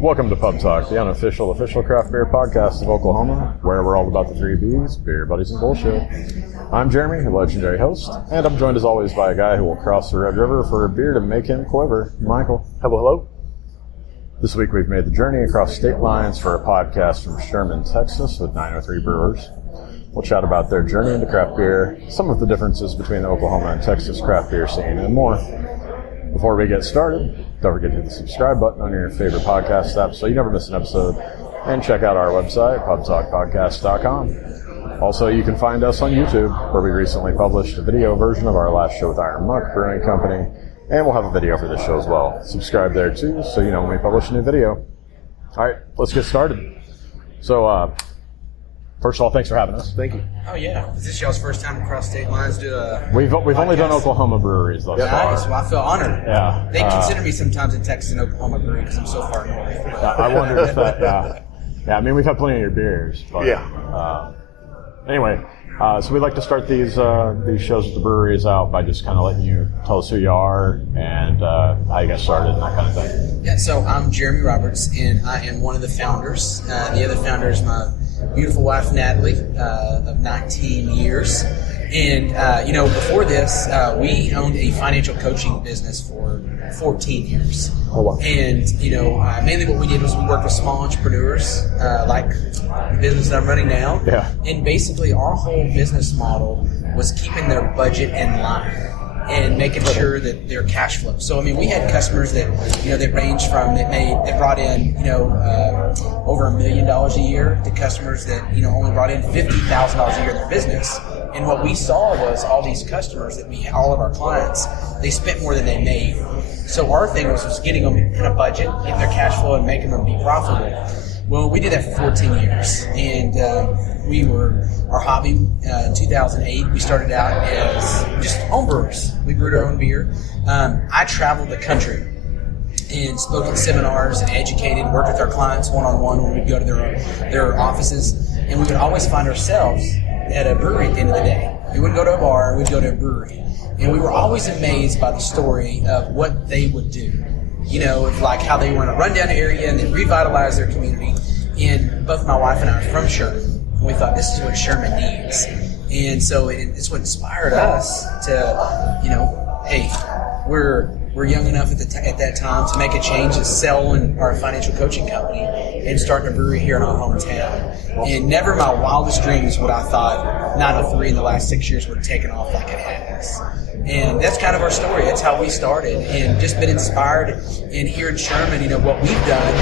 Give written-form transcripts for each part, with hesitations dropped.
Welcome to Pub Talk, the unofficial official craft beer podcast of Oklahoma, where we're all about the three B's, beer, buddies, and bullshit. I'm Jeremy, your legendary host, and I'm joined as always by a guy who will cross the Red River for a beer to make him quiver, Michael. Hello. This week we've made the journey across state lines for a podcast from Sherman, Texas with 903 Brewers. We'll chat about their journey into craft beer, some of the differences between the Oklahoma and Texas craft beer scene, and more. Before we get started, don't forget to hit the subscribe button on your favorite podcast app so you never miss an episode. And check out our website, pubtalkpodcast.com. Also, you can find us on YouTube, where we recently published a video version of our last show with Iron Muck Brewing Company. And we'll have a video for this show as well. Subscribe there too, so you know when we publish a new video. All right, let's get started. So, first of all, thanks for having us. Thank you. Oh yeah, is this y'all's first time across state lines to do a We've only done Oklahoma breweries thus far. Nice. Well, I feel honored. Yeah. They consider me sometimes in Texas and Oklahoma brewery because I'm so far north. I wonder if that. Yeah. I mean, we've had plenty of your beers. But, anyway, so we'd like to start these shows with the breweries out by just kind of letting you tell us who you are and how you got started and that kind of thing. Yeah. So I'm Jeremy Roberts, and I am one of the founders. The other founder is my beautiful wife, Natalie, of 19 years. And, before this, we owned a financial coaching business for 14 years. Oh, wow. And, mainly what we did was we worked with small entrepreneurs, like the business that I'm running now. Yeah. And basically our whole business model was keeping their budget in line and making sure that their cash flow. So, I mean, we had customers that, that ranged from, that brought in, over $1 million a year to customers that, only brought in $50,000 a year in their business. And what we saw was all these customers that all of our clients, they spent more than they made. So our thing was getting them in a budget, getting their cash flow and making them be profitable. Well, we did that for 14 years, and our hobby in 2008, we started out as just home brewers. We brewed our own beer. I traveled the country and spoke at seminars and educated, worked with our clients one-on-one when we'd go to their offices, and we would always find ourselves at a brewery at the end of the day. We wouldn't go to a bar, we'd go to a brewery. And we were always amazed by the story of what they would do. Of like how they were in a rundown area and they revitalize their community. And both my wife and I are from Sherman. And we thought this is what Sherman needs. And so it's what inspired us to, hey, we're young enough at that time to make a change and sell in our financial coaching company and start a brewery here in our hometown. And never in my wildest dreams would I thought 903 in the last 6 years would have taken off like it has. And that's kind of our story. That's how we started, and just been inspired. And here in Sherman, what we've done,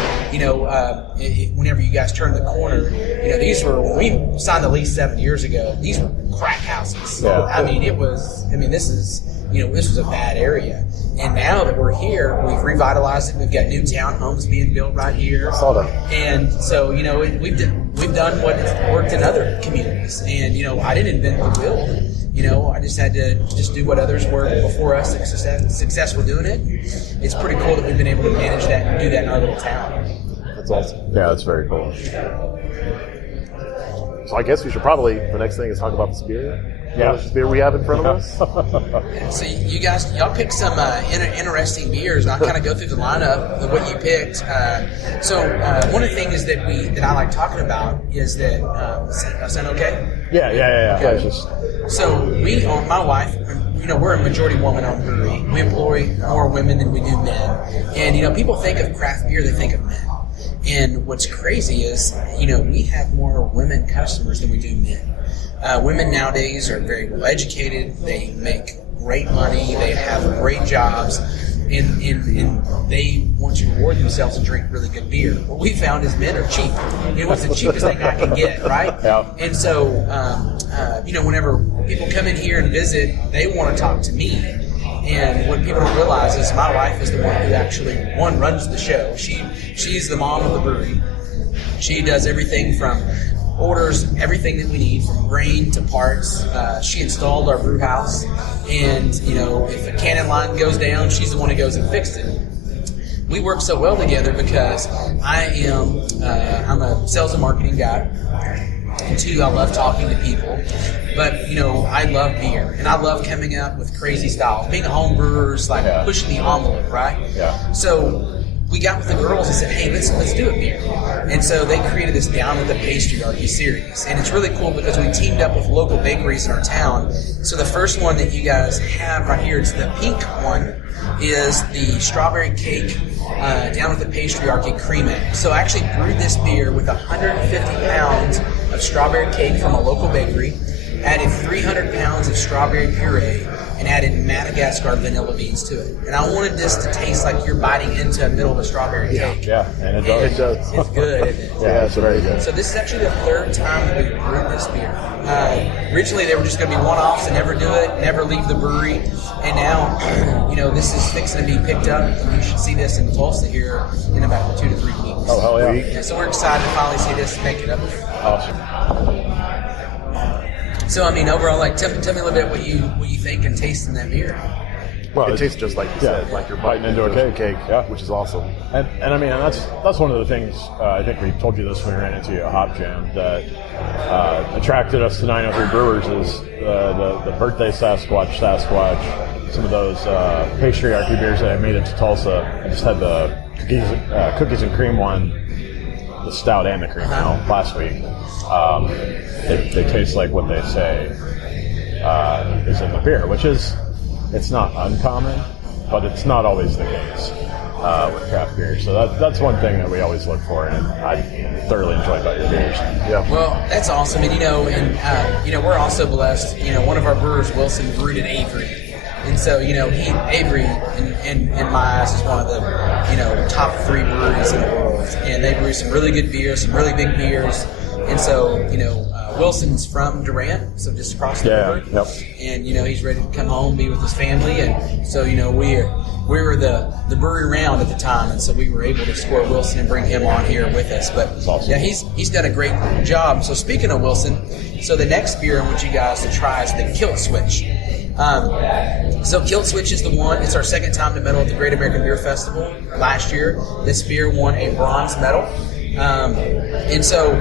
whenever you guys turn the corner, these were, when we signed the lease 7 years ago, these were crack houses. Yeah. This was a bad area. And now that we're here, we've revitalized it. We've got new townhomes being built right here. Saw that. And so, we've done what has worked in other communities. And, I didn't invent the wheel. I just had to do what others were before us successful doing it. It's pretty cool that we've been able to manage that and do that in our little town. That's awesome. Yeah, that's very cool. So I guess we should probably, the next thing is talk about this beer. Yeah. This beer we have in front of us. So y'all picked some interesting beers, and I'll kind of go through the lineup of what you picked. One of the things that I like talking about is that, sound okay? Yeah. Okay. So my wife, we're a majority woman-owned brewery. We employ more women than we do men. And, people think of craft beer, they think of men. And what's crazy is, we have more women customers than we do men. Women nowadays are very well educated. They make great money. They have great jobs. And they want to reward themselves and drink really good beer. What we found is men are cheap. What's the cheapest thing I can get, right? Yeah. And so, whenever people come in here and visit, they want to talk to me. And what people don't realize is my wife is the one who actually, runs the show. She's the mom of the brewery. She does everything from orders everything that we need, from grain to parts. She installed our brew house, and if a cannon line goes down, she's the one who goes and fixed it. We work so well together because I'm a sales and marketing guy. And two, I love talking to people. But, I love beer. And I love coming up with crazy styles. Being a home brewer is like pushing the envelope, right? Yeah. So we got with the girls and said, hey, let's do a beer. And so they created this Down with the Patriarchy series. And it's really cool because we teamed up with local bakeries in our town. So the first one that you guys have right here, it's the pink one, is the strawberry cake Down with the Patriarchy cream egg. So I actually brewed this beer with 150 pounds of strawberry cake from a local bakery, added 300 pounds of strawberry puree, and added Madagascar vanilla beans to it. And I wanted this to taste like you're biting into the middle of a strawberry cake. Yeah, and it does. It does. It's good, isn't it? Yeah, it's very good. So this is actually the third time that we've brewed this beer. Originally, they were just going to be one-offs and never do it, never leave the brewery. And now, this is fixing to be picked up, and you should see this in Tulsa here in about 2 to 3 weeks. Oh, hell yeah. Yeah, so we're excited to finally see this make it up there. Awesome. So, overall, tell me a little bit what you think and taste in that beer. Well, it tastes just like you said, like you're biting into a cake, yeah. which is awesome. And that's one of the things, I think we told you this when we ran into you at Hop Jam, that attracted us to 903 Brewers is the birthday Sasquatch, some of those patriarchy beers that I made it to Tulsa. I just had the cookies and cream one, the stout and the cream last week. They taste like what they say is in the beer, which is, it's not uncommon, but it's not always the case with craft beer. So that's one thing that we always look for, and I thoroughly enjoy about your beers. Yeah. Well, that's awesome, and we're also blessed. One of our brewers, Wilson, brewed at Avery. And so, Avery, in my eyes, is one of the, top 3 breweries in the world. And they brew some really good beers, some really big beers. And so, Wilson's from Durant, so just across the river. Yep. And, he's ready to come home, be with his family. And so, we were the brewery round at the time, and so we were able to score Wilson and bring him on here with us. But awesome. Yeah, he's done a great job. So speaking of Wilson, so the next beer I want you guys to try is the Kilt Switch. So Kilt Switch is the one. It's our second time to medal at the Great American Beer Festival. Last year, this beer won a bronze medal. And so,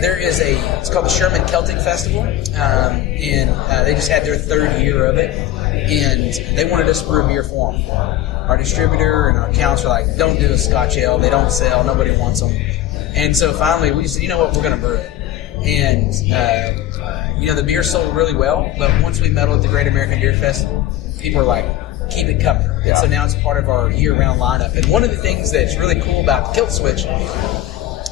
there is it's called the Sherman Celtic Festival, and they just had their 3rd year of it, and they wanted us to brew a beer for them. Our distributor and our accounts were like, don't do a Scotch ale, they don't sell, nobody wants them. And so finally we said, you know what, we're going to brew it. And, the beer sold really well, but once we medaled at the Great American Beer Festival, people were like, keep it coming. Yeah. And so now it's part of our year-round lineup. And one of the things that's really cool about the Kilt Switch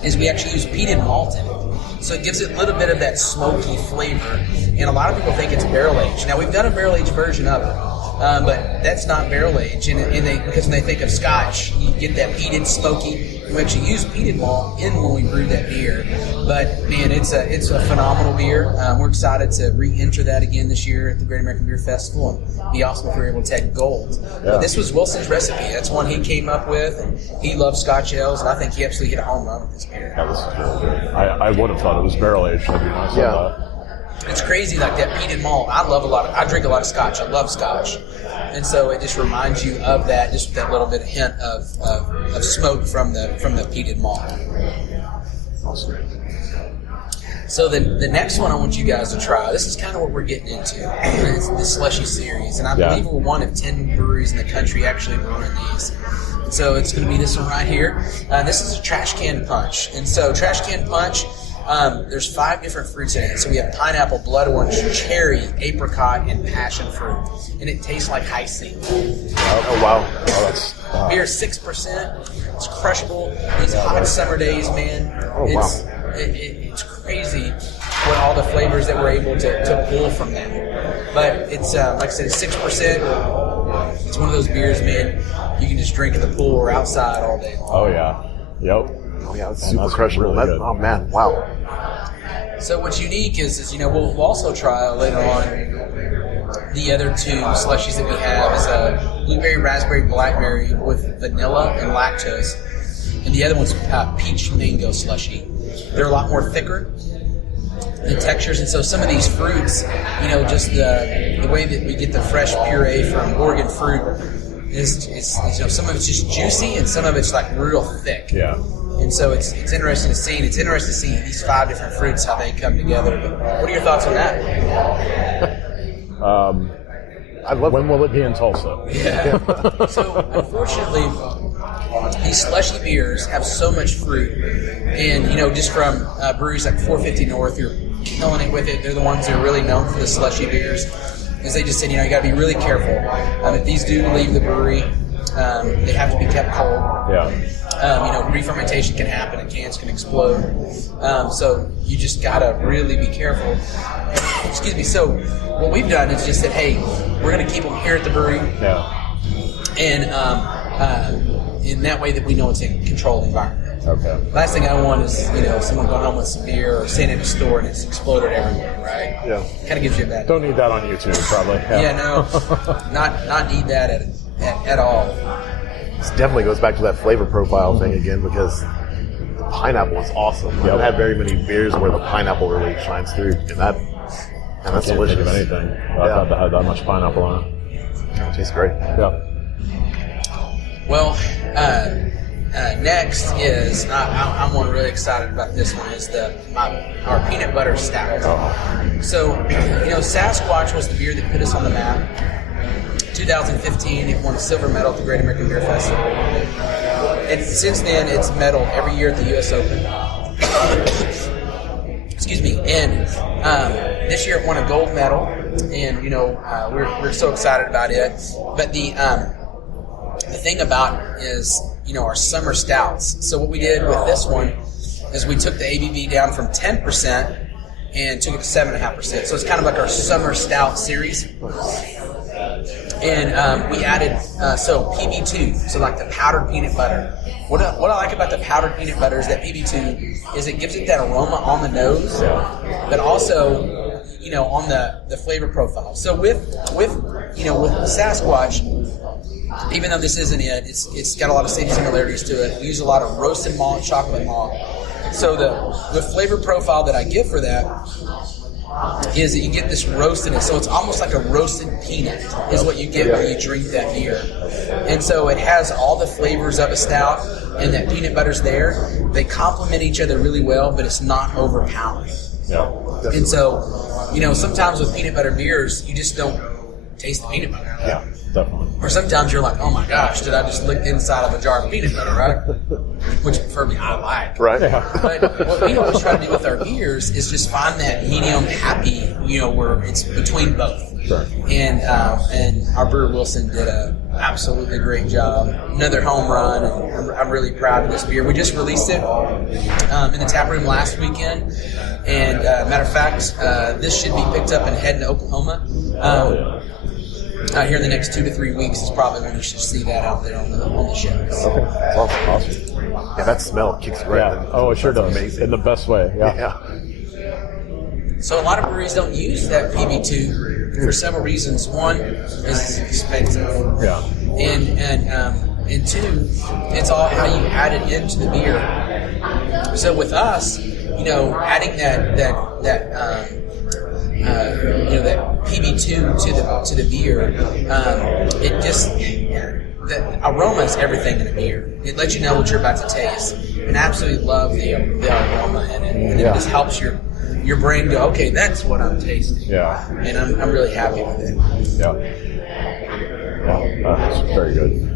is we actually use peated malt in it. So it gives it a little bit of that smoky flavor. And a lot of people think it's barrel-aged. Now, we've done a barrel-aged version of it, but that's not barrel-aged. Because when they think of Scotch, you get that peated, smoky. We actually use peated malt in when we brew that beer. But, man, it's a phenomenal beer. We're excited to re-enter that again this year at the Great American Beer Festival. And it'd be awesome if we were able to take gold. Yeah. But this was Wilson's recipe. That's one he came up with. And he loves Scotch ales, and I think he absolutely hit a home run with this beer. Yeah, this is really good. I would have thought it was barrel aged. That'd be nice. Yeah. It's crazy, like that peated malt. I drink a lot of Scotch. I love Scotch. And so it just reminds you of that, just with that little bit of hint of smoke from the peated malt. Awesome. So the next one I want you guys to try, this is kind of what we're getting into. It's the slushy series. And I believe we're one of 10 breweries in the country actually brewing these. So it's going to be this one right here. This is a trash can punch. And so trash can punch, there's 5 different fruits in it. So we have pineapple, blood orange, cherry, apricot, and passion fruit. And it tastes like high C. Oh, wow. Oh, Beer is 6%. It's crushable. These hot summer days, man. Oh, wow. It's crazy what all the flavors that we're able to pull from that. But it's, like I said, it's 6%. It's one of those beers, man, you can just drink in the pool or outside all day long. Oh, yeah. Yep. Oh, yeah, it's And super that's crushable. really good. Oh, man, wow. So what's unique is we'll also try later on the other 2 slushies that we have is a blueberry, raspberry, blackberry with vanilla and lactose. And the other one's peach mango slushy. They're a lot more thicker, the textures, and so some of these fruits, just the way that we get the fresh puree from Oregon fruit is some of it's just juicy and some of it's like real thick. Yeah. And so it's interesting to see. And it's interesting to see these 5 different fruits, how they come together. But what are your thoughts on that? I love. When will it be in Tulsa? Yeah. So unfortunately, these slushy beers have so much fruit, and just from breweries like 450 North, you're killing it with it. They're the ones that are really known for the slushy beers. As they just said, you got to be really careful. If these do leave the brewery, they have to be kept cold. Yeah. Re-fermentation can happen and cans can explode. So you just got to really be careful. Excuse me. So what we've done is just said, hey, we're going to keep them here at the brewery. Yeah. And in that way that we know it's a controlled environment. Okay. Last thing I want is, someone going home with some beer or sitting in a store and it's exploded everywhere, right? Yeah. Kind of gives you a bad. Don't need that on YouTube, probably. Yeah, no, not need that at all. This definitely goes back to that flavor profile thing again, because the pineapple is awesome. I haven't had very many beers where the pineapple really shines through, and that's Can't delicious. think of anything I thought that had that much pineapple on it. It tastes great. Yeah. Well, next is I'm really excited about this one is our peanut butter stout. Oh. So Sasquatch was the beer that put us on the map. 2015, it won a silver medal at the Great American Beer Festival, and since then it's medaled every year at the U.S. Open. Excuse me. And this year it won a gold medal, and we're so excited about it. But the thing about it is our summer stouts. So what we did with this one is we took the ABV down from 10% and took it to 7.5%. So it's kind of like our summer stout series. And we added PB2, so like the powdered peanut butter. What I like about the powdered peanut butter is that PB2 is it gives it that aroma on the nose, but also on the flavor profile. So with Sasquatch, even though this isn't it's got a lot of same similarities to it. We use a lot of roasted malt, chocolate malt. So the flavor profile that I give for that is that you get this roastedness. So it's almost like a roasted peanut is what you get when you drink that beer. And so it has all the flavors of a stout, and that peanut butter's there. They complement each other really well, but it's not overpowering. Yeah. And so, sometimes with peanut butter beers, you just don't taste the peanut butter. Yeah, definitely. Or sometimes you're like, oh my gosh, did I just lick the inside of a jar of peanut butter, right? Which preferably I like. Right. Yeah. But what we always try to do with our beers is just find that medium happy, where it's between both. Sure. And our brewer Wilson did a absolutely great job. Another home run, and I'm really proud of this beer. We just released it in the tap room last weekend, and matter of fact, this should be picked up and heading to Oklahoma. Here in the next 2 to 3 weeks is probably when you should see that out there on the shelves. Okay. Awesome. Yeah, that smell kicks right in. Yeah. Oh, it sure does. Amazing. In the best way. Yeah. Yeah. So a lot of breweries don't use that PB2 for several reasons. One is it's expensive. Yeah. And two, it's all how you add it into the beer. So with us, adding that PB2 to the beer, it just the aroma is everything in a beer. It lets you know what you're about to taste, and I absolutely love the aroma in it, and it just helps your brain go, okay, that's what I'm tasting. Yeah. And I'm really happy with it. Yeah. Yeah. That's very good.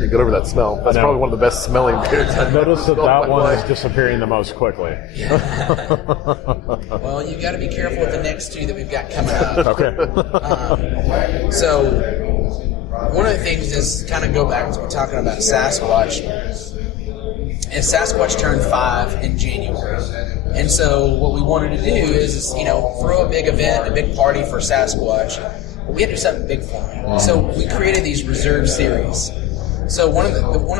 You get over that smell. That's probably one of the best smelling beers. Notice that one is disappearing the most quickly. Well, you got to be careful with the next two that we've got coming up. Okay. So, one of the things is kind of go back to what we're talking about Sasquatch. And Sasquatch turned 5 in January. And so what we wanted to do is throw a big event, a big party for Sasquatch. But we had to do something big for him. So we created these reserve series. So one of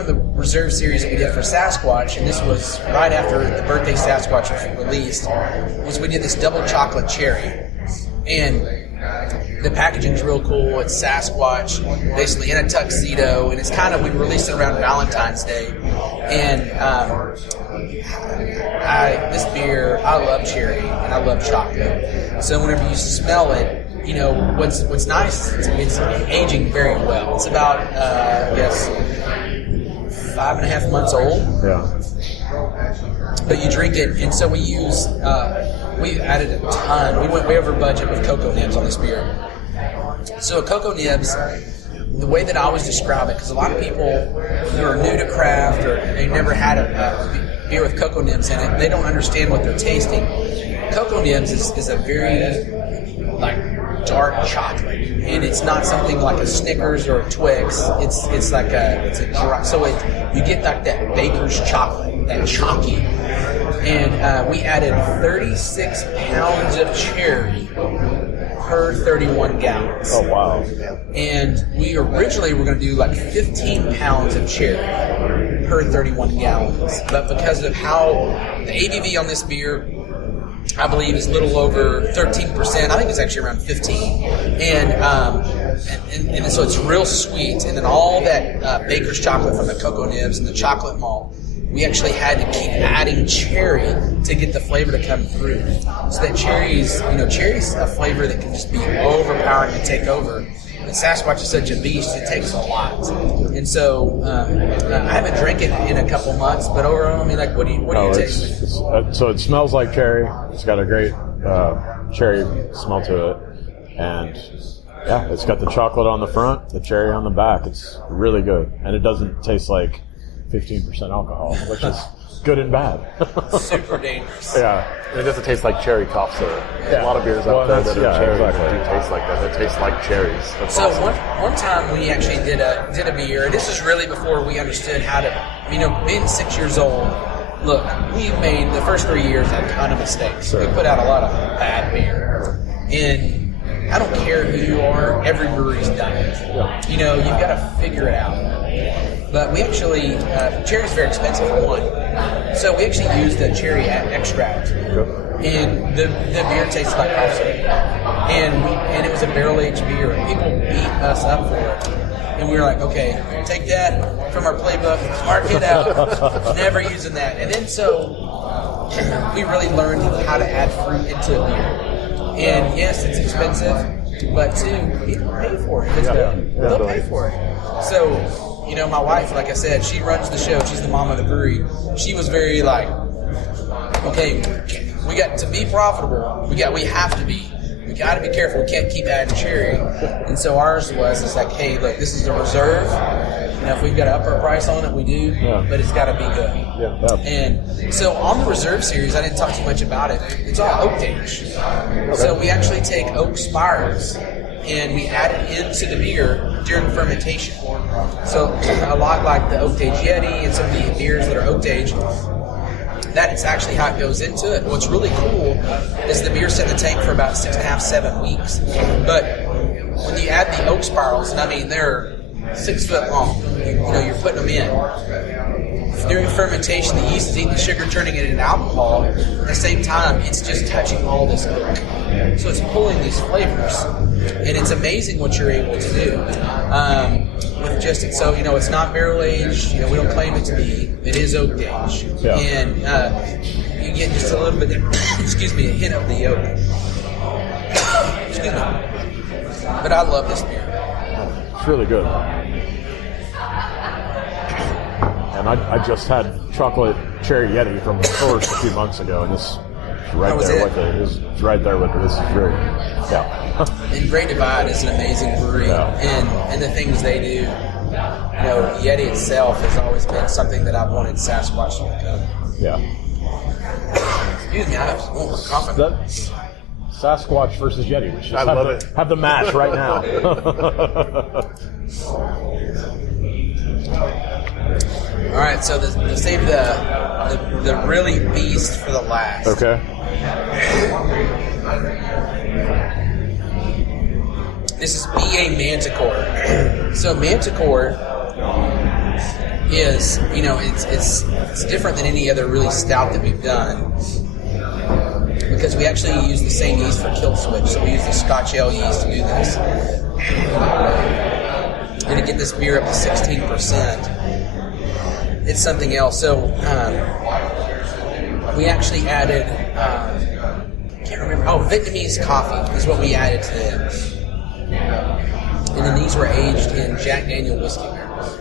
the reserve series that we did for Sasquatch, and this was right after the birthday Sasquatch was released, was we did this double chocolate cherry. And the packaging's real cool. It's Sasquatch, basically in a tuxedo, and it's kind of, we released it around Valentine's Day. And this beer, I love cherry and I love chocolate. So whenever you smell it, what's nice, it's aging very well. It's about, 5.5 months old. Yeah. But you drink it, and so we added a ton. We went way over budget with cocoa nibs on this beer. So cocoa nibs the way that I always describe it, because a lot of people who are new to craft or they never had a beer with cocoa nibs in it, they don't understand what they're tasting. Cocoa nibs is a very like dark chocolate, and it's not something like a Snickers or a Twix. It's like it's a dry, so you get like that baker's chocolate, that chalky. And we added 36 pounds of cherry per 31 gallons. Oh, wow. And we originally were going to do like 15 pounds of cherry per 31 gallons. But because of how the ABV on this beer, I believe, is a little over 13%. I think it's actually around 15. And so it's real sweet. And then all that baker's chocolate from the cocoa nibs and the chocolate malt, we actually had to keep adding cherry to get the flavor to come through. So that cherry's a flavor that can just be overpowering and take over. And Sasquatch is such a beast, it takes a lot. And so I haven't drank it in a couple months, but overall, I mean, like, what do you taste? So it smells like cherry. It's got a great cherry smell to it. And yeah, it's got the chocolate on the front, the cherry on the back. It's really good. And it doesn't taste like 15% alcohol, which is good and bad. Super dangerous. Yeah. And it doesn't taste like cherry cough syrup. Yeah. A lot of beers out there that are cherry exactly. that do taste like that. That taste like cherries. That's So awesome. one time we actually did a beer. This is really before we understood how to, being 6 years old, look, we've made the first 3 years a ton of mistakes. Sure. We put out a lot of bad beer. And I don't care who you are, every brewery's done it. Yeah. You've got to figure it out. But we actually, cherry's very expensive for one. So we actually used a cherry extract. And the beer tastes like house ale. And it was a barrel-aged beer. And people beat us up for it. And we were like, okay, take that from our playbook, mark it out, never using that. And then so we really learned how to add fruit into a beer. And yes, it's expensive, but two, people pay for it. It's good. They'll pay for it. So, my wife, like I said, she runs the show. She's the mom of the brewery. She was very like, okay, we got to be profitable. We have to be. We got to be careful. We can't keep adding cherry. And so ours it's like, hey, look, this is the reserve. If we've got to up our price on it, we do. Yeah. But it's got to be good. Yeah. And so on the reserve series, I didn't talk too much about it. It's all oak age. Okay. So we actually take oak spirals and we add it into the beer during fermentation. So a lot like the oak age Yeti and some of the beers that are oak age, that is actually how it goes into it. What's really cool is the beer set in the tank for about 6.5, 7 weeks. But when you add the oak spirals, and I mean they're 6 foot long, you're putting them in. During fermentation, the yeast is eating the sugar, turning it into alcohol. At the same time, it's just touching all this oak. So it's pulling these flavors. And it's amazing what you're able to do with just it. So, it's not barrel aged. We don't claim it to be. It is oak aged. Yeah. And you get just a little bit, a hint of the oak. Excuse me. But I love this beer. It's really good. And I just had chocolate cherry Yeti from the source a few months ago, and it's right there with it. It's right there with it. This is great. Yeah. And Great Divide is an amazing brewery, and the things they do. Yeti itself has always been something that I've wanted Sasquatch to become. Yeah. Excuse me, I have a coffee. Sasquatch versus Yeti. We should have the match right now. All right, so save the really beast for the last. Okay. This is BA Manticore. So Manticore is, it's different than any other really stout that we've done, because we actually use the same yeast for kill switch. So we use the Scotch ale yeast to do this. And to get this beer up to 16%, it's something else. So we actually added, I can't remember, Vietnamese coffee is what we added to this. And then these were aged in Jack Daniel whiskey barrels.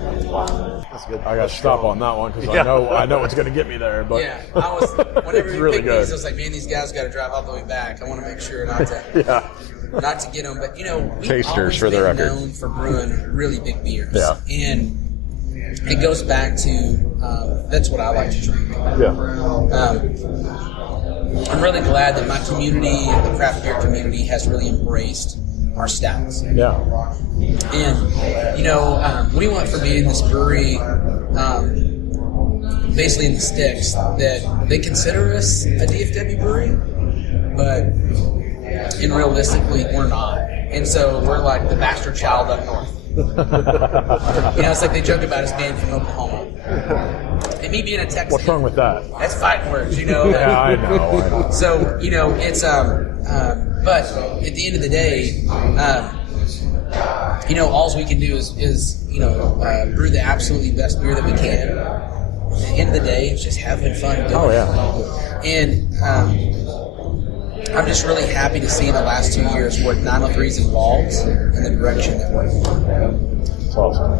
That's good. I got to stop on that one because I know it's going to get me there. But yeah, whenever it's you really pick good. these, I was like, man, these guys got to drive all the way back. I want to make sure not to. Yeah. not to get them, but we Tasters always for the been record. known for brewing really big beers. Yeah. And it goes back to that's what I like to drink. Yeah. I'm really glad that my community, the craft beer community, has really embraced our stouts. Yeah. And we went from being this brewery, basically in the sticks, that they consider us a DFW brewery, but realistically we're not. And so we're like the bastard child up north. It's like they joke about us being from Oklahoma. And me being a Texan. What's wrong with that? That's fighting words, Yeah, I know. So, it's, but at the end of the day, all we can do is brew the absolutely best beer that we can. At the end of the day, it's just having fun doing it. Oh, yeah. And I'm just really happy to see in the last 2 years what 903's evolved in the direction that we're in. It's awesome.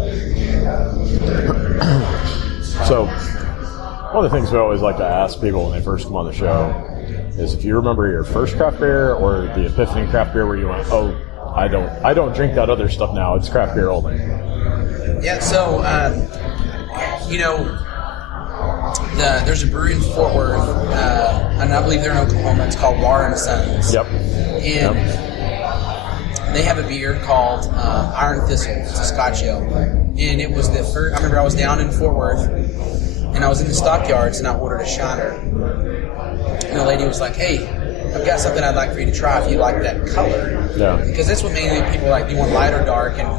So, one of the things we always like to ask people when they first come on the show is if you remember your first craft beer or the epiphany craft beer where you went, oh, I don't drink that other stuff now. It's craft beer only. Yeah. So, there's a brewery in Fort Worth, and I believe they're in Oklahoma. It's called War & Sons. Yep. And they have a beer called Iron Thistle. It's a Scotch ale. And it was the first. I remember I was down in Fort Worth, and I was in the stockyards, and I ordered a shiner. And the lady was like, "Hey, I've got something I'd like for you to try if you like that color." Yeah. Because that's what mainly people like. Do you want light or dark? And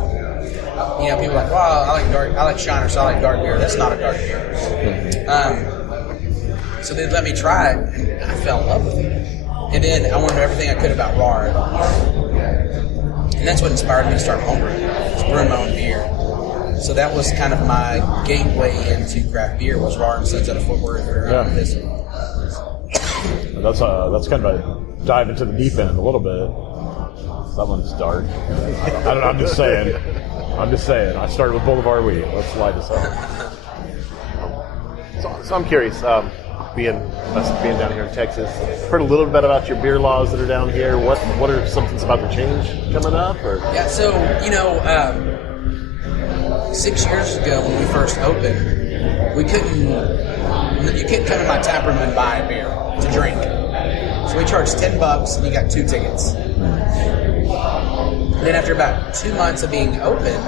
people are like, "Well, I like dark. I like shiner, so I like dark beer." That's not a dark beer. So they let me try it, and I fell in love with it. And then I wanted everything I could about RAR. And that's what inspired me to start homebrewing, was brewing my own beer. So that was kind of my gateway into craft beer, was RAR & Sons out of Fort Worth. That's kind of a dive into the deep end a little bit. That one's dark. I don't know, I'm just saying. I started with Boulevard Wheat. Let's light this up. So I'm curious, being down here in Texas, heard a little bit about your beer laws that are down here. What are some things about to change coming up? Or? Yeah, so 6 years ago when we first opened, you couldn't come to my tap room and buy a beer to drink. So we charged $10 and you got 2 tickets. Then after about 2 months of being open,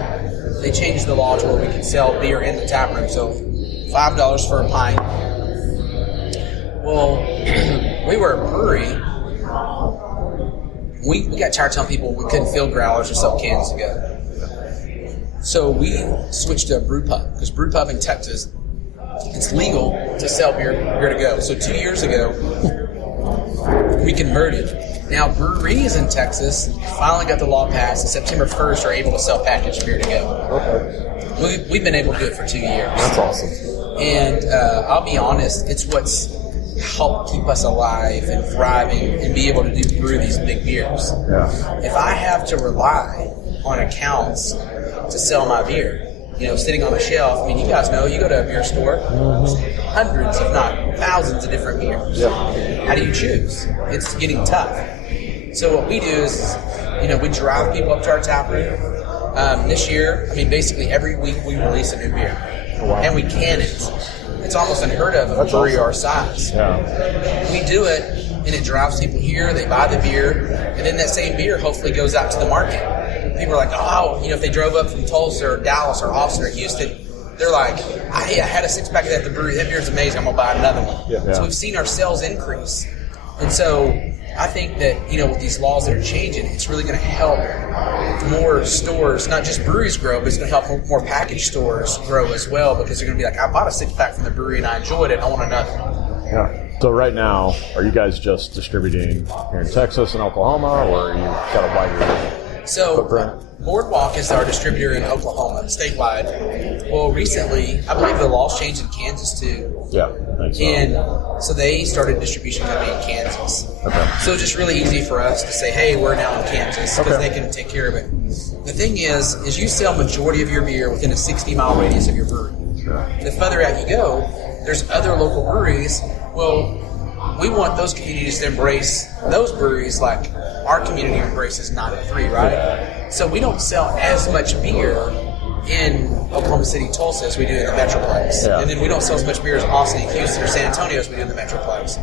they changed the law to where we could sell beer in the tap room. So $5 for a pint. Well, we were a brewery. We got tired of telling people we couldn't fill growlers or sell cans to go. So we switched to a brew pub, because brew pub in Texas, it's legal to sell beer to go. So 2 years ago, we converted. Now, breweries in Texas finally got the law passed, and September 1st are able to sell packaged beer to go. Okay. We've been able to do it for 2 years. That's awesome. And I'll be honest, it's what's helped keep us alive and thriving and be able to brew these big beers. Yeah. If I have to rely on accounts to sell my beer, sitting on the shelf, I mean, you guys know, you go to a beer store, hundreds, if not thousands of different beers. Yeah. How do you choose? It's getting tough. So what we do is, we drive people up to our tap room. This year, basically every week we release a new beer. Oh, wow. And we can it. It's almost unheard of a brewery our size. Yeah. We do it, and it drives people here, they buy the beer, and then that same beer hopefully goes out to the market. People are like, oh, if they drove up from Tulsa or Dallas or Austin or Houston, they're like, hey, I had a 6-pack of that at the brewery. That beer's amazing. I'm going to buy another one. Yeah. So we've seen our sales increase. And so I think that, with these laws that are changing, it's really going to help more stores, not just breweries grow, but it's going to help more package stores grow as well, because they're going to be like, I bought a 6-pack from the brewery and I enjoyed it. I want another. Yeah. So right now, are you guys just distributing here in Texas and Oklahoma, or are you got a wider footprint? Boardwalk is our distributor in Oklahoma, statewide. Well, recently, I believe the laws changed in Kansas too. Yeah, I think so. And so they started distribution company in Kansas. Okay. So it's just really easy for us to say, hey, we're now in Kansas, because they can take care of it. The thing is you sell majority of your beer within a 60-mile radius of your brewery. Sure. The further out you go, there's other local breweries. Well, we want those communities to embrace those breweries like our community embraces 903, right? So we don't sell as much beer in Oklahoma City, Tulsa as we do in the Metroplex. Yeah. And then we don't sell as much beer as Austin, Houston, or San Antonio as we do in the Metroplex.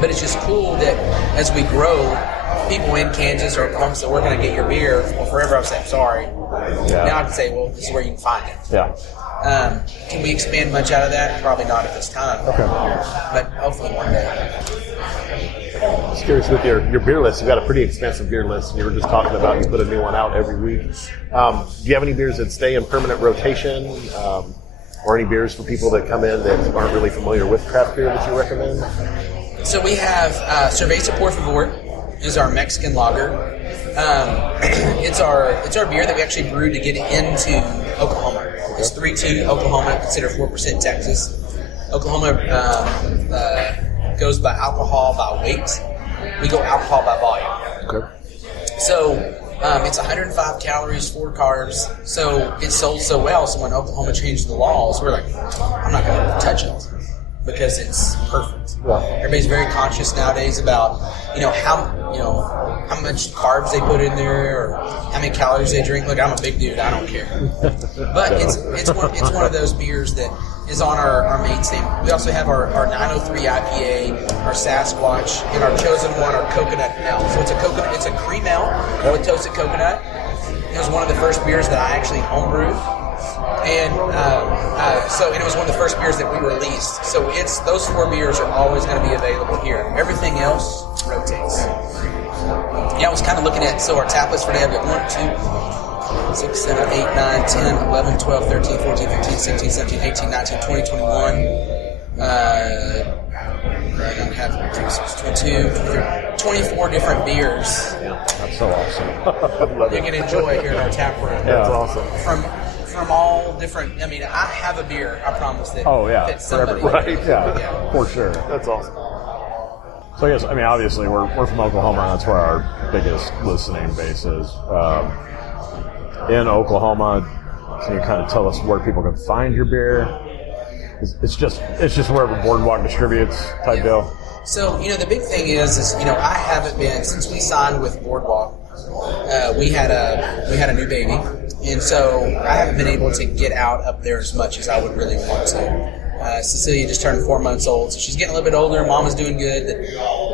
But it's just cool that as we grow, people in Kansas or Oklahoma say, where can I get your beer? Well, forever I've said, sorry. Yeah. Now I can say, well, this is where you can find it. Yeah. Can we expand much out of that? Probably not at this time. Okay. But hopefully one day. Just curious with your beer list. You've got a pretty expansive beer list. You were just talking about you put a new one out every week. Do you have any beers that stay in permanent rotation? Or any beers for people that come in that aren't really familiar with craft beer that you recommend? So we have Cerveza Por Favor is our Mexican lager. It's our beer that we actually brewed to get into Oklahoma. It's 3.2 Oklahoma, considered 4% Texas. Oklahoma goes by alcohol by weight. We go alcohol by volume. Okay. So it's 105 calories, 4 carbs. So it sold so well. So when Oklahoma changed the laws, we're like, I'm not going to touch it because it's perfect. Yeah. Everybody's very conscious nowadays about how much carbs they put in there or how many calories they drink. Look, I'm a big dude. I don't care. But it's one of those beers that is on our main stand. We also have our 903 IPA, our Sasquatch, and our chosen one, our coconut ale. So it's a cream ale with toasted coconut. It was one of the first beers that I actually homebrewed. And it was one of the first beers that we released. So those 4 beers are always going to be available here. Everything else rotates. Yeah, I was kind of looking at, so our tap list for today, I've got 1, 2, 6, 7, 8, 9, 10, 11, 12, 13, 14, 15, 16, 17, 18, 19, 20, 21. I don't have 24 different beers. Yeah, that's so awesome. You can enjoy here in our tap room. That's awesome. From all different. I mean, I have a beer. I promise that. Oh yeah, fits somebody. Right. Yeah, for sure. That's awesome. So I guess, obviously we're from Oklahoma, and that's where our biggest listening base is. In Oklahoma, can you kind of tell us where people can find your beer? It's just wherever Boardwalk distributes type deal. So the big thing is I haven't been since we signed with Boardwalk. We had a new baby, and so I haven't been able to get out up there as much as I would really want to. Cecilia just turned 4 months old, so she's getting a little bit older. Mama's doing good.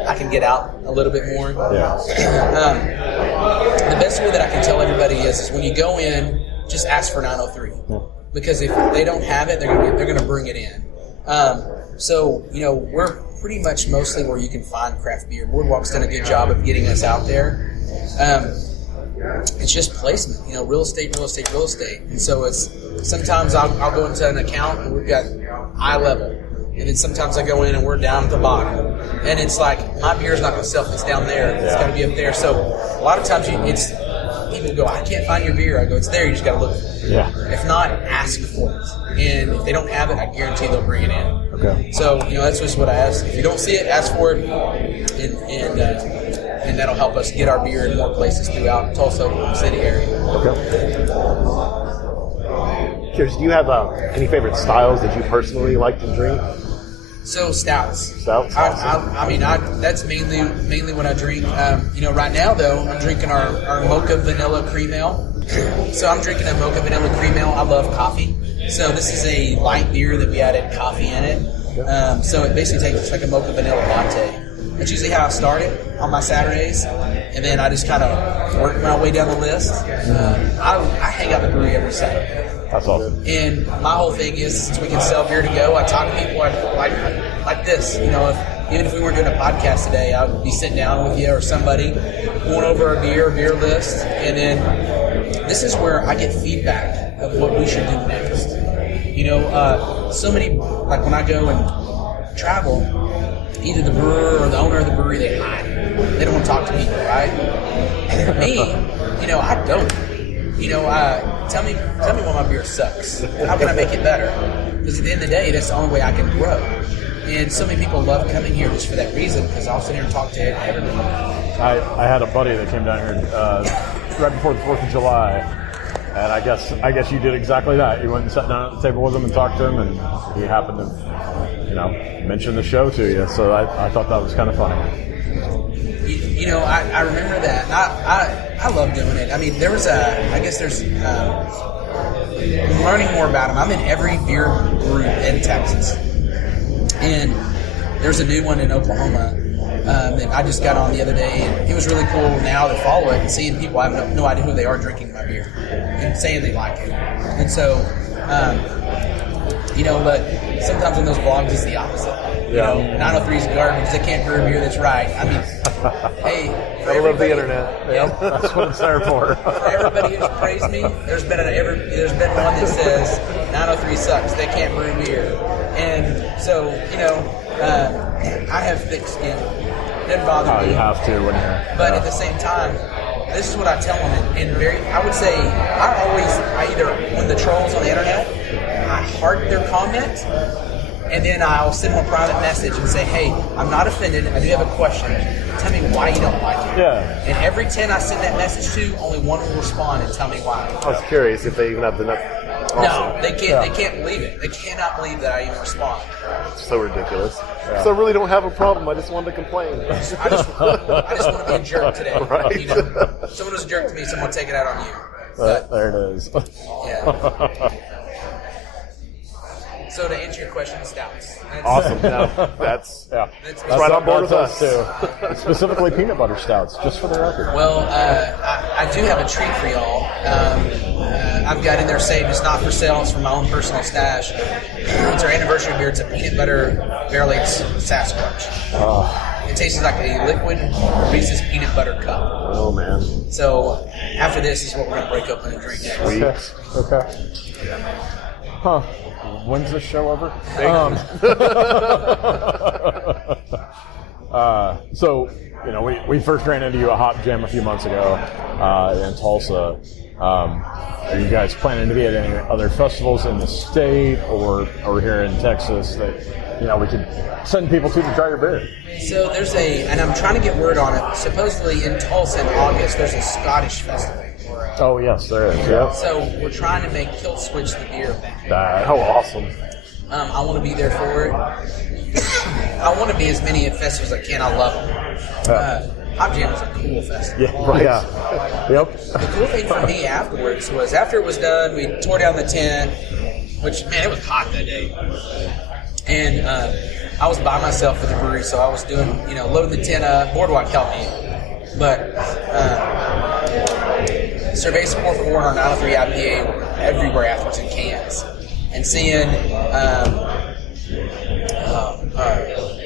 I can get out a little bit more. Yeah. The best way that I can tell everybody is when you go in, just ask for 903. Because if they don't have it, they're gonna bring it in. So we're pretty much mostly where you can find craft beer. Boardwalk's done a good job of getting us out there. It's just placement, real estate. And so it's sometimes I'll go into an account and we've got eye level, and then sometimes I go in and we're down at the bottom, and it's like my beer's not going to sell if it's down there. It's got to be up there. So a lot of times people go, I can't find your beer. I go, it's there. You just got to look for it. Yeah. If not, ask for it. And if they don't have it, I guarantee they'll bring it in. Okay. So that's just what I ask. If you don't see it, ask for it, and that'll help us get our beer in more places throughout Tulsa, Oklahoma City area. Okay. Curious, do you have any favorite styles that you personally like to drink? So stouts. Stouts? That's mainly what I drink. Right now though, I'm drinking our mocha vanilla cream ale. So I'm drinking a mocha vanilla cream ale. I love coffee. So this is a light beer that we added coffee in it. So it basically tastes like a mocha vanilla latte. That's usually how I start it on my Saturdays, and then I just kind of work my way down the list. I hang out the brewery every Saturday. That's awesome. And my whole thing is, since we can sell beer to go, I talk to people like this. Even if we weren't doing a podcast today, I would be sitting down with you or somebody, going over a beer list, and then this is where I get feedback of what we should do next. So many, like when I go and travel, either the brewer or the owner of the brewery, they hide. They don't want to talk to people, right? Me, I don't. Tell me why my beer sucks. How can I make it better? Because at the end of the day, that's the only way I can grow. And so many people love coming here just for that reason, because I'll sit here and talk to everyone. I had a buddy that came down here right before the 4th of July, and I guess you did exactly that. You went and sat down at the table with him and talked to him, and he happened to, mention the show to you. So I thought that was kind of funny. I remember that. And I love doing it. I mean, there's I'm learning more about them. I'm in every beer group in Texas, and there's a new one in Oklahoma that I just got on the other day, and it was really cool now to follow it and seeing people I have no idea who they are drinking my beer and saying they like it. And so, but sometimes on those blogs it's the opposite. 903 is garbage. They can't brew a beer that's right. I mean, hey, I love the internet. Yep. That's what it's there for. For everybody who's praised me, there's been one that says 903 sucks. They can't brew beer, and so I have thick skin. It doesn't bother me. You have to when you're. But at the same time, this is what I tell them, and I would say I either when the trolls on the internet, I heart their comment. And then I'll send them a private message and say, hey, I'm not offended. I do have a question. Tell me why you don't like it. Yeah. And every 10 I send that message to, only one will respond and tell me why. I was curious if they even have the enough. No, they can't. They can't believe it. They cannot believe that I even respond. It's so ridiculous. Yeah. So I really don't have a problem. I just wanted to complain. I just want to be a jerk today. Right. Someone was a jerk to me. Someone take it out on you. There it is. Yeah. So to answer your question, stouts. Awesome. No, that's right on board with us too. Specifically peanut butter stouts, just for the record. Well, I do have a treat for y'all. I've got in there saved. It's not for sale. It's for my own personal stash. It's our anniversary beer. It's a peanut butter barrel-aged Sasquatch. It tastes like a liquid Reese's peanut butter cup. Oh man. So after this is what we're gonna break open and drink next. Okay. Huh. When's this show over? So, we first ran into you at Hop Jam a few months ago in Tulsa. Are you guys planning to be at any other festivals in the state or here in Texas that we could send people to try your beer? So there's and I'm trying to get word on it. Supposedly in Tulsa in August, there's a Scottish festival. Oh yes, there is. Yeah. So we're trying to make Kill Switch the beer back. How awesome! I want to be there for it. I want to be as many at festivals as I can. I love them. Hop Jam is a cool festival. Yeah, right. Yeah. Yep. The cool thing for me afterwards was after it was done, we tore down the tent, which it was hot that day, and I was by myself with the brewery, so I was doing loading the tent up. Boardwalk helped me, but. Cerveza Pour Favor on 903 IPA everywhere afterwards in cans. And seeing,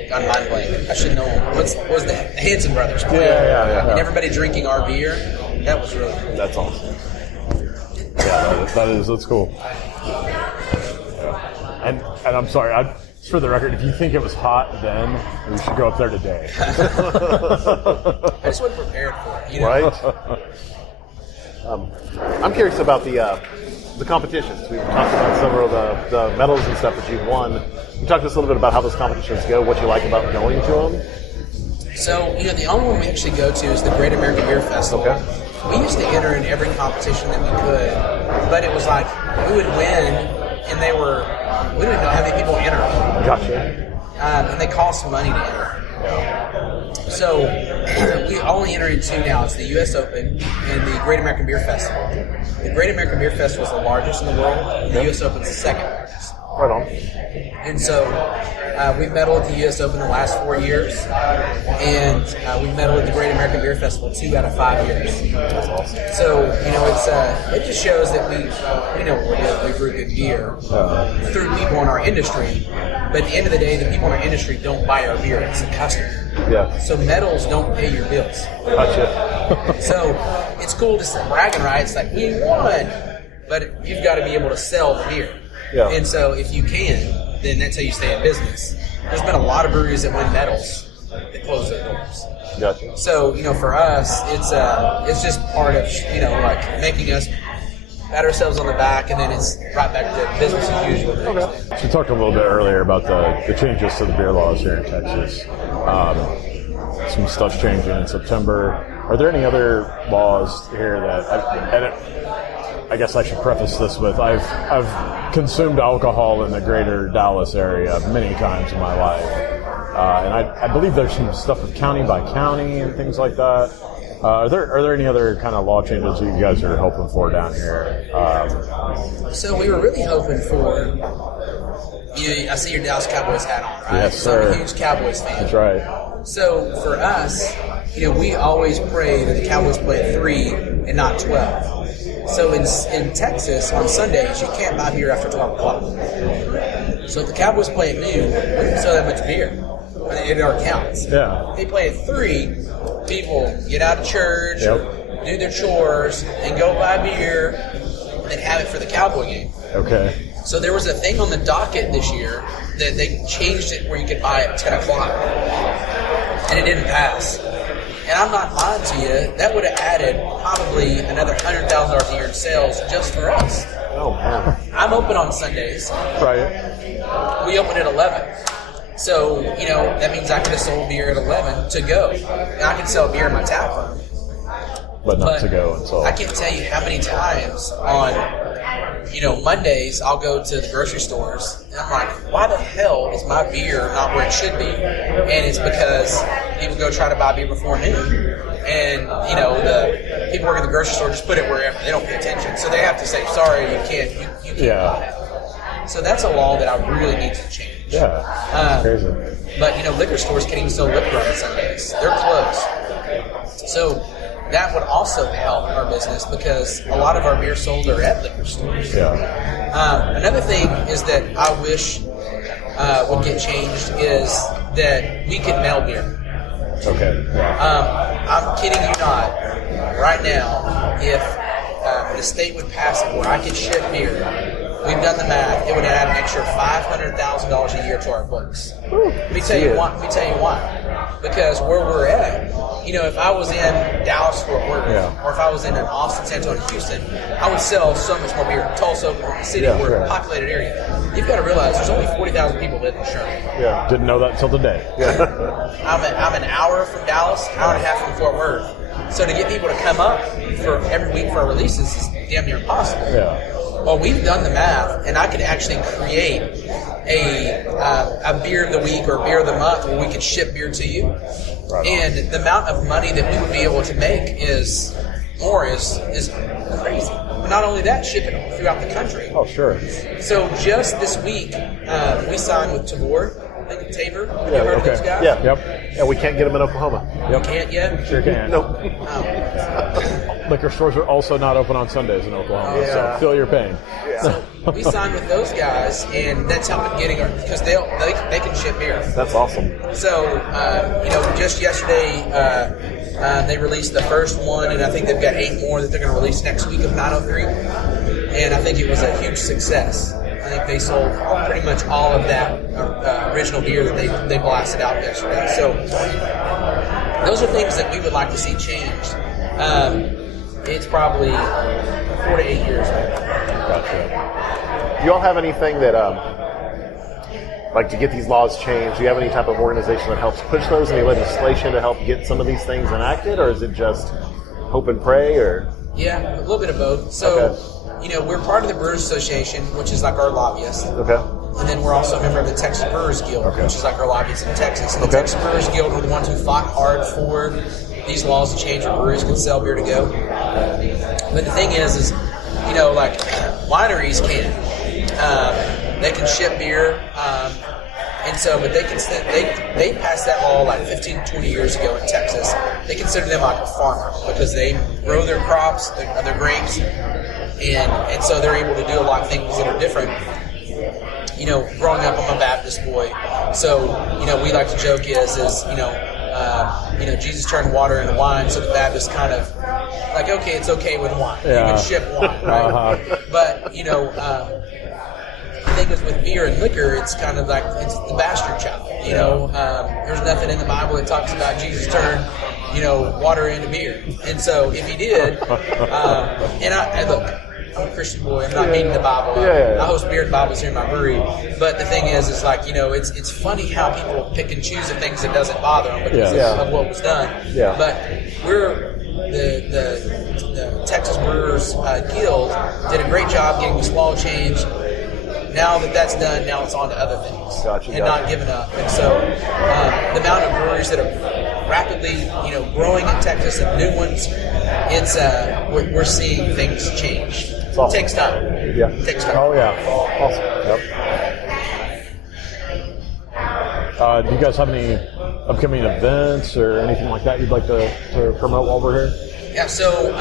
got a mind blank. I should know. What was the Hanson Brothers? Yeah. And everybody drinking our beer. That was really cool. That's awesome. Yeah, that's cool. Yeah. And I'm sorry, just for the record, if you think it was hot then, we should go up there today. I just wasn't prepared for it. Right? I'm curious about the competitions. We've talked about several of the medals and stuff that you've won. Can you talk to us a little bit about how those competitions go, what you like about going to them? So, the only one we actually go to is the Great American Beer Festival. Okay. We used to enter in every competition that we could, but it was like we would win, and we didn't know how many people enter. Gotcha. And they cost money to enter. So we only enter in two now. It's the U.S. Open and the Great American Beer Festival. The Great American Beer Festival is the largest in the world, and the U.S. Open is the second largest. Right on. And so we've medaled at the U.S. Open the last 4 years, and we've medaled at the Great American Beer Festival 2 out of 5 years. That's awesome. So, it just shows that we know what we're doing. We brew good beer through people in our industry, but at the end of the day, the people in our industry don't buy our beer. It's the customer. Yeah. So medals don't pay your bills. Gotcha. So it's cool to say bragging rights like we won, but you've got to be able to sell the beer. Yeah. And so if you can, then that's how you stay in business. There's been a lot of breweries that win medals that close their doors. Gotcha. So for us, it's just part of making us pat ourselves on the back, and then it's right back to business as usual. Okay. You talked a little bit earlier about the changes to the beer laws here in Texas. Some stuff's changing in September. Are there any other laws here I guess I should preface this with I've consumed alcohol in the greater Dallas area many times in my life. and I believe there's some stuff with county by county and things like that. Are there any other kind of law changes you guys are hoping for down here? So we were really hoping for. I see your Dallas Cowboys hat on, right? Yes, so I'm sir. a huge Cowboys fan. That's right. So for us, we always pray that the Cowboys play at 3 and not 12. So in Texas, on Sundays, you can't buy beer after 12 o'clock. So if the Cowboys play at noon, we don't sell that much beer. It already counts. Yeah. If they play at 3, people get out of church, Yep. do their chores, and go buy beer, and then have it for the Cowboy game. Okay. So there was a thing on the docket this year that they changed it where you could buy at 10 o'clock. And it didn't pass. And I'm not lying to you, that would have added probably another $100,000 a year in sales just for us. Oh, man. I'm open on Sundays. Right. We open at 11. So, that means I could have sold beer at 11 to go. And I can sell beer in my tap room. But not to go until. I can't tell you how many times on, Mondays I'll go to the grocery stores and I'm like, why the hell is my beer not where it should be? And it's because people go try to buy beer before noon. And, the people working at the grocery store just put it wherever. They don't pay attention. So they have to say, sorry, you can't Yeah. buy it. So that's a law that I really need to change. Yeah. Crazy. But, liquor stores can't even sell liquor on Sundays. They're closed. So that would also help our business because a lot of our beer sold are at liquor stores. Yeah. Another thing is that I wish would get changed is that we could mail beer. Okay. Yeah. I'm kidding you not. Right now, if the state would pass it where I could ship beer, we've done the math, it would add an extra $500,000 a year to our books. Let me tell you why. Because where we're at, if I was in Dallas, Fort Worth, or if I was in an Austin, San Antonio, Houston, I would sell so much more beer. Tulsa, Oklahoma City, we're a populated area. You've got to realize there's only 40,000 people live in Sherman. Yeah. Didn't know that until today. I'm an hour from Dallas, hour and a half from Fort Worth. So to get people to come up for every week for our releases is damn near impossible. Yeah. Well, we've done the math, and I could actually create a beer of the week or beer of the month where we could ship beer to you. Right. And the amount of money that we would be able to make is crazy. But not only that, ship it throughout the country. Oh, sure. So just this week, we signed with Tabor. I think Tabor. Have you heard of those guys? Yeah. Yep. Yeah, we can't get them in Oklahoma. You can't yet? Sure can. Nope. Oh. Liquor stores are also not open on Sundays in Oklahoma, Yeah. so feel your pain. So we signed with those guys, and that's helping getting our, because they can ship beer. That's awesome. So just yesterday they released the first one, and I think they've got 8 more that they're going to release next week of 903. And I think it was a huge success. I think they sold pretty much all of that original beer that they blasted out yesterday. So those are things that we would like to see changed. It's probably 4 to 8 years. Gotcha. Do you all have anything that, like to get these laws changed, do you have any type of organization that helps push those, any legislation to help get some of these things enacted, or is it just hope and pray, or? Yeah, a little bit of both. So, we're part of the Brewers Association, which is like our lobbyist. Okay. And then we're also a member of the Texas Brewers Guild, which is like our lobbyists in Texas. And the Texas Brewers Guild were the ones who fought hard for these laws to change where breweries can sell beer to go. But the thing is like wineries can. They can ship beer. And so, but they passed that law like 15, 20 years ago in Texas. They consider them like a farmer because they grow their crops, their grapes, and so they're able to do a lot of things that are different. Growing up, I'm a Baptist boy, so we like to joke Jesus turned water into wine, so the Baptists kind of like, okay, it's okay with wine. You can ship wine, right? But the thing is with beer and liquor, it's kind of like it's the bastard child. There's nothing in the Bible that talks about Jesus turned water into beer, and so if he did, and I look. I'm a Christian boy. I'm not reading the Bible. I host beer and Bibles here in my brewery. But the thing is like, it's funny how people pick and choose the things that doesn't bother them because of what was done. Yeah. But we're the Texas Brewers Guild did a great job getting this law changed. now that that's done, now it's on to other things. Gotcha. Not giving up. And so the amount of breweries that are rapidly, growing in Texas and new ones, it's we're seeing things change. Awesome. It takes time. Yeah. It takes time. Oh yeah. Awesome. Yep. Do you guys have any upcoming events or anything like that you'd like to promote while we're here? Yeah, so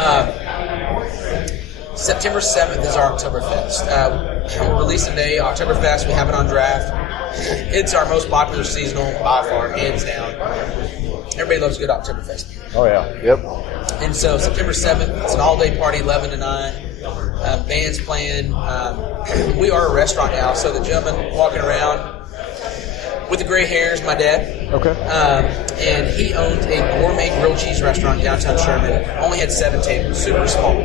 September 7th is our Oktoberfest. Releasing day, Oktoberfest, we have it on draft. It's our most popular seasonal by far, hands down. Everybody loves good Oktoberfest beer. Oh yeah. Yep. And so September 7th, it's an all-day party, 11 to 9. Bands playing. We are a restaurant now, so the gentleman walking around with the gray hairs, my dad. Okay. And he owned a gourmet grilled cheese restaurant downtown Sherman. Only had 7 tables, super small.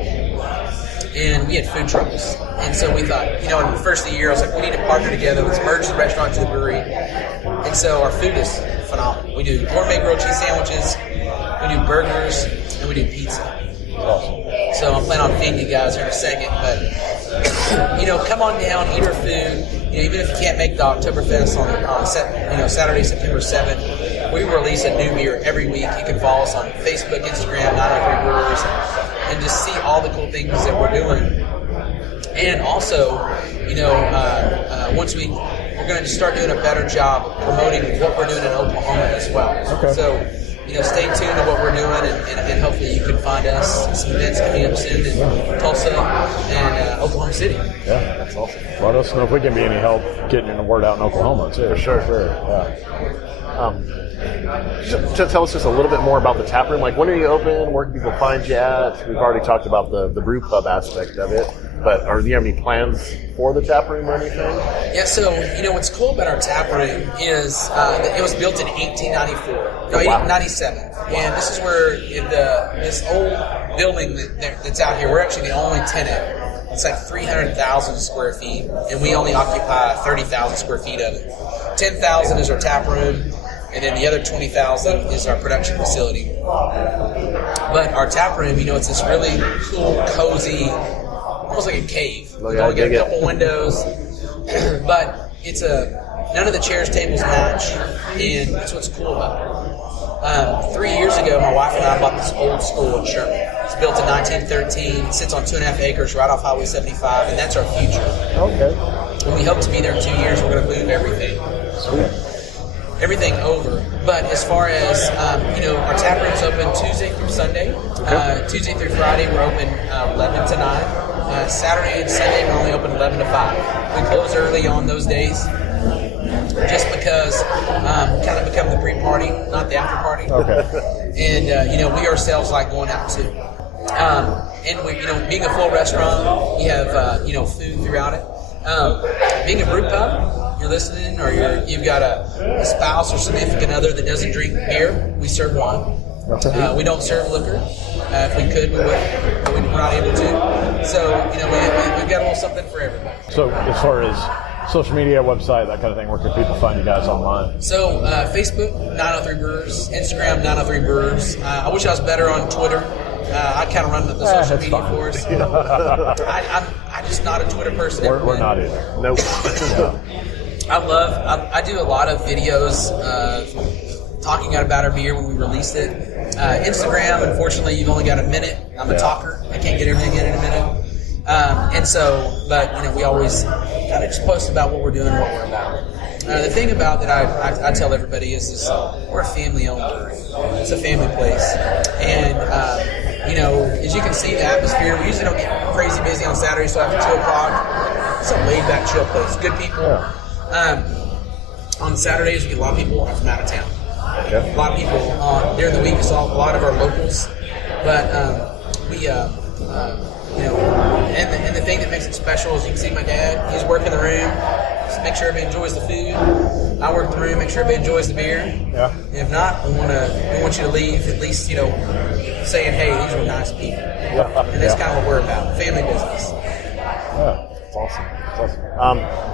And we had food trucks. And so we thought, in the first of the year, I was like, we need to partner together. Let's merge the restaurant to the brewery. And so our food is phenomenal. We do gourmet grilled cheese sandwiches, we do burgers, and we do pizza. So I'm planning on feeding you guys here in a second. But, come on down, eat our food. Even if you can't make the Oktoberfest on Saturday, September 7th, we release a new beer every week. You can follow us on Facebook, Instagram, 903 Brewers, and just see all the cool things that we're doing. And also, once we're going to start doing a better job of promoting what we're doing in Oklahoma as well. Okay. So, stay tuned to what we're doing, and hopefully you can find us at some events coming up soon in Tulsa and Oklahoma City. Yeah, that's awesome. Let us know if we can be any help getting the word out in Oklahoma too. For sure. Yeah. Just tell us just a little bit more about the tap room. Like, when are you open? Where can people find you at? We've already talked about the brew pub aspect of it, but do you have any plans for the tap room or anything? Yeah, so, what's cool about our tap room is that it was built in 1894, 97. And this is where this old building that's out here, we're actually the only tenant. It's like 300,000 square feet, and we only occupy 30,000 square feet of it. 10,000 is our tap room, and then the other 20,000 is our production facility. But our tap room, it's this really cool, cozy, almost like a cave. We only get a couple windows, but it's none of the chairs, tables match, and that's what's cool about it. 3 years ago, my wife and I bought this old school in Sherman. It's built in 1913. It sits on 2.5 acres right off Highway 75, and that's our future. Okay. And we hope to be there in 2 years. We're going to move everything over. But as far as, our tap room's open Tuesday through Sunday. Tuesday through Friday, we're open 11 to 9. Saturday and Sunday, we're only open 11 to 5. We close early on those days just because kind of become the pre-party, not the after-party. Okay. And, we ourselves like going out too. And we, being a full restaurant, we have, food throughout it. Being a brew pub, you're listening, or you've got a spouse or significant other that doesn't drink beer, we serve wine. We don't serve liquor. If we could, we would, but we're not able to. So, we've got a little something for everybody. So as far as social media, website, that kind of thing, where can people find you guys online? So Facebook, 903 Brewers, Instagram, 903 Brewers. I wish I was better on Twitter. I kind of run the social media for us. I'm just not a Twitter person. We're not either. Nope. I do a lot of videos talking about our beer when we released it. Instagram, unfortunately, you've only got a minute. I'm a talker. I can't get everything in a minute. But we always kind of just post about what we're doing and what we're about. The thing about that I tell everybody is we're a family-owned brewery. It's a family place. And, as you can see, the atmosphere, we usually don't get crazy busy on Saturdays, so after 2 o'clock, it's a laid-back, chill place. Good people. On Saturdays, we get a lot of people from out of town. A lot of people during the week, it's a lot of our locals. But and the thing that makes it special is you can see my dad. He's working the room, just make sure everybody enjoys the food. I work the room, make sure everybody enjoys the beer. Yeah. If not, we want you to leave at least saying, hey, these were nice people. Yeah. And that's kind of what we're about, family business. Yeah, it's awesome. Do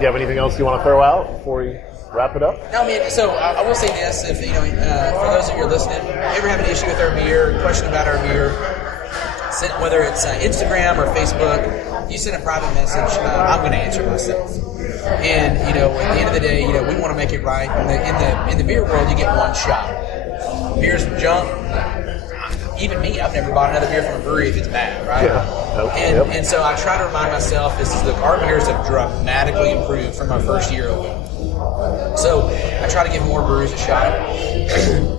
you have anything else you want to throw out before we wrap it up? No, man. So I will say this: if for those of you who are listening, ever have an issue with our beer, question about our beer, whether it's Instagram or Facebook, you send a private message, I'm going to answer myself. And at the end of the day, we want to make it right. In the beer world, you get one shot. Beer's junk. Even me, I've never bought another beer from a brewery if it's bad, right? Yeah. And so I try to remind myself, our beers have dramatically improved from our first year open. So I try to give more brewers a shot.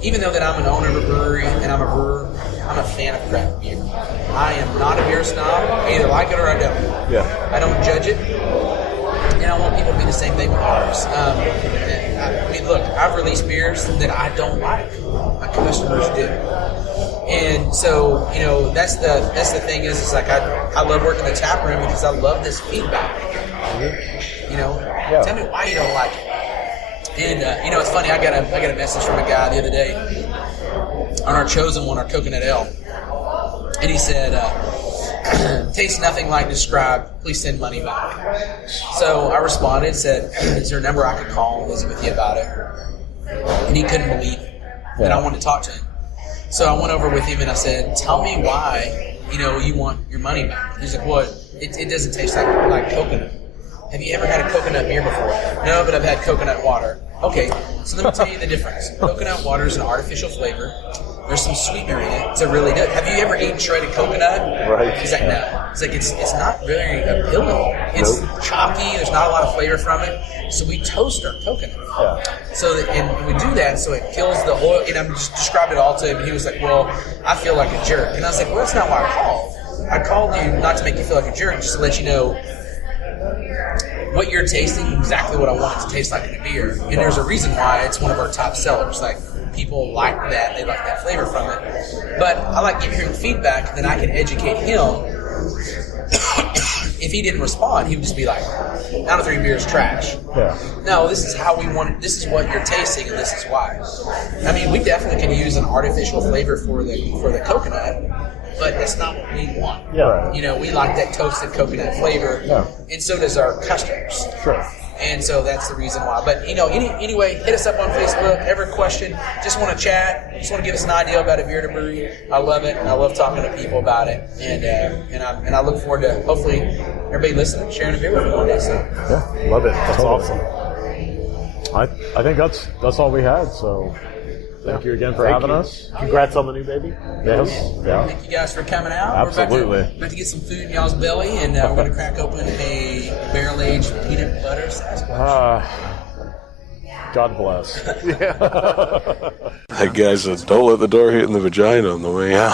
Even though that I'm an owner of a brewery and I'm a brewer, I'm a fan of craft beer. I am not a beer snob. I either like it or I don't. Yeah. I don't judge it. And I want people to be the same thing with ours. Look, I've released beers that I don't like. My customers do. And so, that's the thing is like I love working the tap room because I love this feedback. Tell me why you don't like it. And it's funny. I got a message from a guy the other day on our chosen one, our coconut ale, and he said, "Tastes nothing like described. Please send money back." So I responded, said, "Is there a number I could call and visit with you about it?" And he couldn't believe it, and I wanted to talk to him. So I went over with him and I said, "Tell me why, you want your money back." He's like, "Well, it doesn't taste like coconut." Have you ever had a coconut beer before? No, but I've had coconut water. Okay, so let me tell you the difference. Coconut water is an artificial flavor. There's some sweetener in it. It's a really good. Have you ever eaten shredded coconut? Right. He's like, no. It's like it's not very appealing. It's chalky. There's not a lot of flavor from it. So we toast our coconut. Yeah. And we do that so it kills the oil. And I just described it all to him. And he was like, "Well, I feel like a jerk." And I was like, "Well, that's not why I called. I called you not to make you feel like a jerk, just to let you know what you're tasting, exactly what I want it to taste like in a beer." And there's a reason why it's one of our top sellers. Like, people like that. They like that flavor from it. But I like giving him feedback that I can educate him. If he didn't respond, he would just be like, "Out of 3 beers, trash." Yeah. No, this is how we want it. This is what you're tasting, and this is why. I mean, we definitely can use an artificial flavor for the coconut, but that's not what we want. Yeah. We like that toasted coconut flavor, and so does our customers. Sure. And so that's the reason why. But anyway, hit us up on Facebook. Every question, just want to chat, just want to give us an idea about a beer to brew. I love it, and I love talking to people about it. And I look forward to hopefully everybody listening, sharing a beer with me one day. So. Yeah, love it. That's awesome. I think that's all we had. So thank you again for having us. Congrats on the new baby. Yes. Yeah. Thank you guys for coming out. Absolutely. We're about to get some food in y'all's belly, and we're going to crack open a barrel-aged peanut butter Sasquatch. God bless. That guy said, "Don't let the door hit in the vagina on the way out."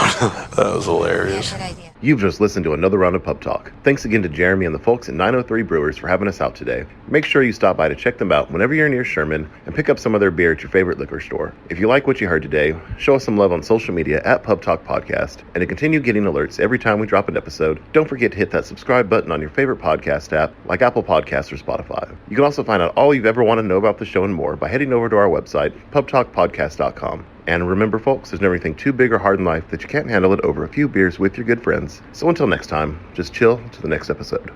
That was hilarious. Good idea. You've just listened to another round of Pub Talk. Thanks again to Jeremy and the folks at 903 Brewers for having us out today. Make sure you stop by to check them out whenever you're near Sherman and pick up some of their beer at your favorite liquor store. If you like what you heard today, show us some love on social media at Pub Talk Podcast. And to continue getting alerts every time we drop an episode, don't forget to hit that subscribe button on your favorite podcast app like Apple Podcasts or Spotify. You can also find out all you've ever want to know about the show and more by heading over to our website, pubtalkpodcast.com. And remember, folks, there's never anything too big or hard in life that you can't handle it over a few beers with your good friends. So until next time, just chill to the next episode.